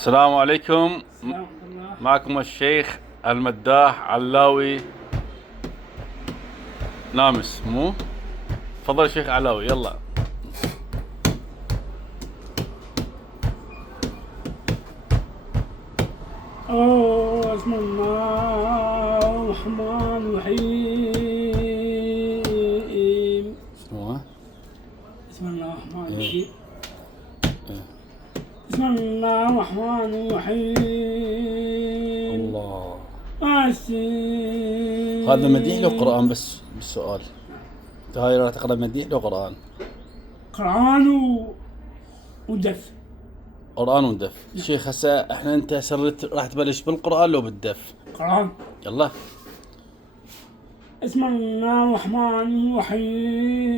السلام عليكم. السلام الله. معكم الشيخ المداح علاوي نامس. مو تفضل الشيخ علاوي، يلا. بسم الله الرحمن الرحيم. شنو؟ بسم الله الرحمن الرحيم. بسم الله الرحمن الرحيم. الله، آسين. هذا مديح لو قرآن؟ بس بالسؤال، هاي راح تقرأ مديح لو قرآن؟ قرآن ودف. قرآن ودف. شيخ هسه احنا انت سرت راح تبلش بالقرآن لو بالدف؟ قرآن. يلا. بسم الله الرحمن الرحيم.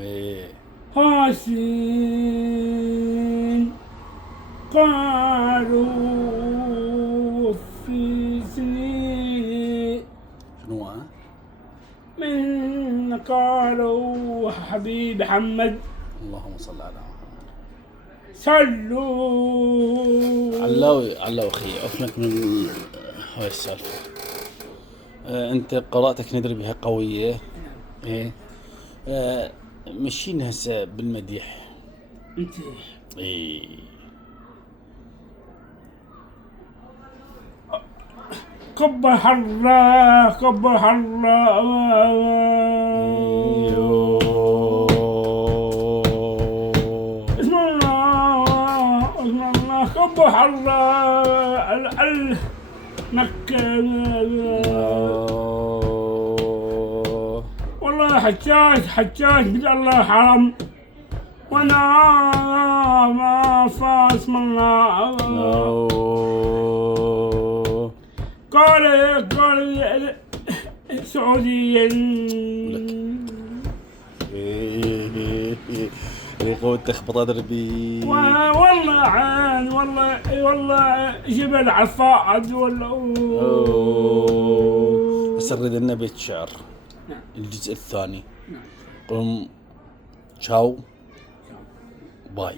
ايه. آسين. قالوا في سنين شنو؟ من قالوا حبيب محمد اللهم صل على محمد. صلوا. علاوي اخي، افهمك من هاي السالفة. انت قراءتك ندري بها قوية. ايه. مشينا هسه بالمديح. انت ايه. قبح الله قبح الله. بسم الله قبح الله مكة. والله حجاج بد الله حرم وانا ما فاس من الله. قال سعوديا قوة تخبط دربي. والله عين والله جبل عفاعد والله. هسه نريد لنا بيت شعر. نعم. الجزء الثاني. نعم. قم تشاو باي.